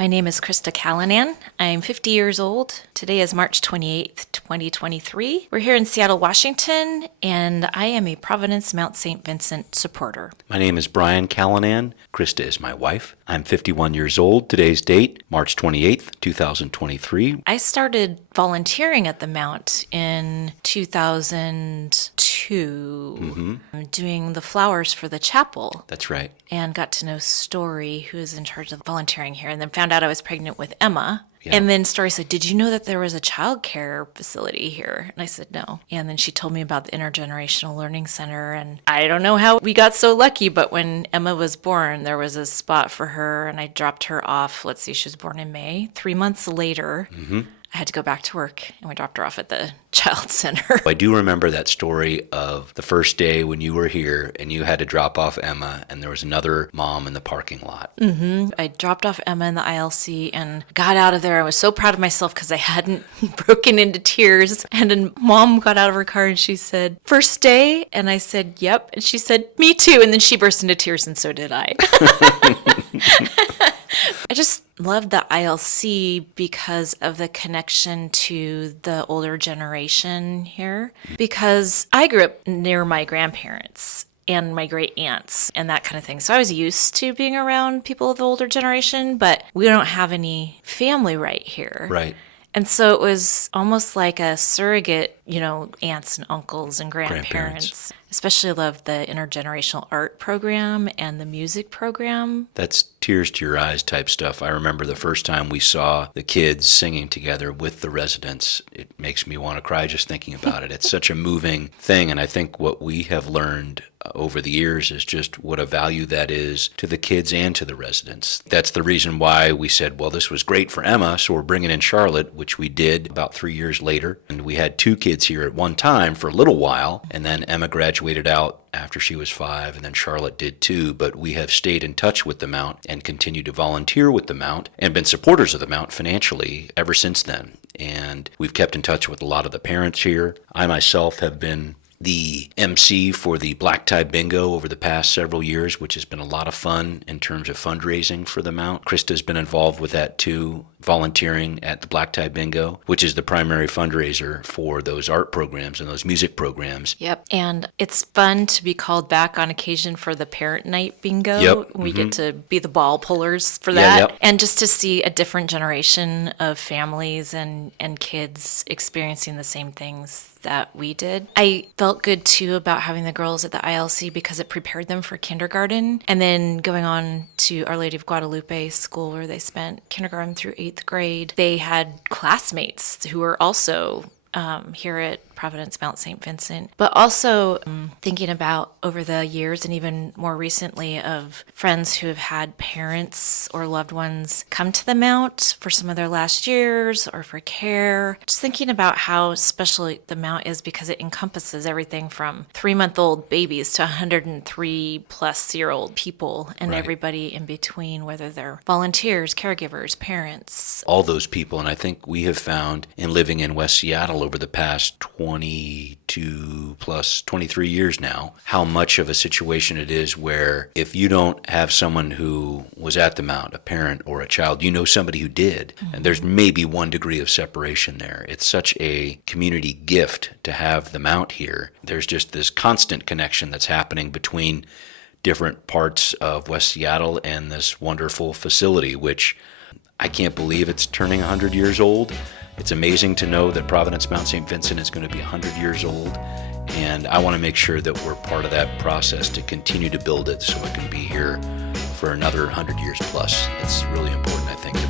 My name is Christa Callanan. I'm 50 years old. Today is March 28th, 2023. We're here in Seattle, Washington, and I am a Providence Mount Saint Vincent supporter. My name is Brian Callanan. Krista is my wife. I'm 51 years old. Today's date, March 28th, 2023. I started volunteering at the Mount in 2002, doing the flowers for the chapel. That's right. And got to know Story, who is in charge of volunteering here, and then found out I was pregnant with Emma. Yeah. And then Story said, "Did you know that there was a childcare facility here?" And I said, "No." And then she told me about the Intergenerational Learning Center. And I don't know how we got so lucky, but when Emma was born, there was a spot for her, and I dropped her off. Let's see, she was born in May. 3 months later, I had to go back to work, and we dropped her off at the child center. I do remember that story of the first day when you were here and you had to drop off Emma and there was another mom in the parking lot. I dropped off Emma in the ILC and got out of there. I was so proud of myself because I hadn't broken into tears. And then Mom got out of her car and she said, "First day?" And I said, "Yep." And she said, "Me too." And then she burst into tears, and so did I. I just love the ILC because of the connection to the older generation here. Because I grew up near my grandparents and my great aunts and that kind of thing. So I was used to being around people of the older generation, but we don't have any family right here. Right. And so it was almost like a surrogate, aunts and uncles and grandparents. Especially loved the intergenerational art program and the music program. That's tears to your eyes type stuff. I remember the first time we saw the kids singing together with the residents. It makes me want to cry just thinking about it. It's such a moving thing, and I think what we have learned over the years is just what a value that is to the kids and to the residents. That's the reason why we said, well, this was great for Emma, so we're bringing in Charlotte, which we did about 3 years later. And we had 2 kids here at one time for a little while, and then Emma graduated out after she was 5, and then Charlotte did too. But we have stayed in touch with the Mount and continued to volunteer with the Mount and been supporters of the Mount financially ever since then. And we've kept in touch with a lot of the parents here. I myself have been the MC for the Black Tie Bingo over the past several years, which has been a lot of fun in terms of fundraising for the Mount. Christa's been involved with that too, volunteering at the Black Tie Bingo, which is the primary fundraiser for those art programs and those music programs. Yep. And it's fun to be called back on occasion for the Parent Night Bingo. Yep. We get to be the ball pullers for that. Yep. And just to see a different generation of families and kids experiencing the same things that we did. I felt good too about having the girls at the ILC because it prepared them for kindergarten, and then going on to Our Lady of Guadalupe school where they spent kindergarten through 8th grade. They had classmates who were also here at Providence Mount Saint Vincent, but also thinking about over the years and even more recently of friends who have had parents or loved ones come to the Mount for some of their last years or for care. Just thinking about how special the Mount is because it encompasses everything from 3-month-old babies to 103-plus-year-old people and everybody in between, whether they're volunteers, caregivers, parents. All those people, and I think we have found in living in West Seattle over the past 22 plus 23 years now, how much of a situation it is where if you don't have someone who was at the Mount, a parent or a child, you know somebody who did. And there's maybe 1 degree of separation there. It's such a community gift to have the Mount here. There's just this constant connection that's happening between different parts of West Seattle and this wonderful facility, which I can't believe it's turning 100 years old. It's amazing to know that Providence Mount Saint Vincent is going to be 100 years old, and I want to make sure that we're part of that process to continue to build it so it can be here for another 100 years plus. It's really important, I think, to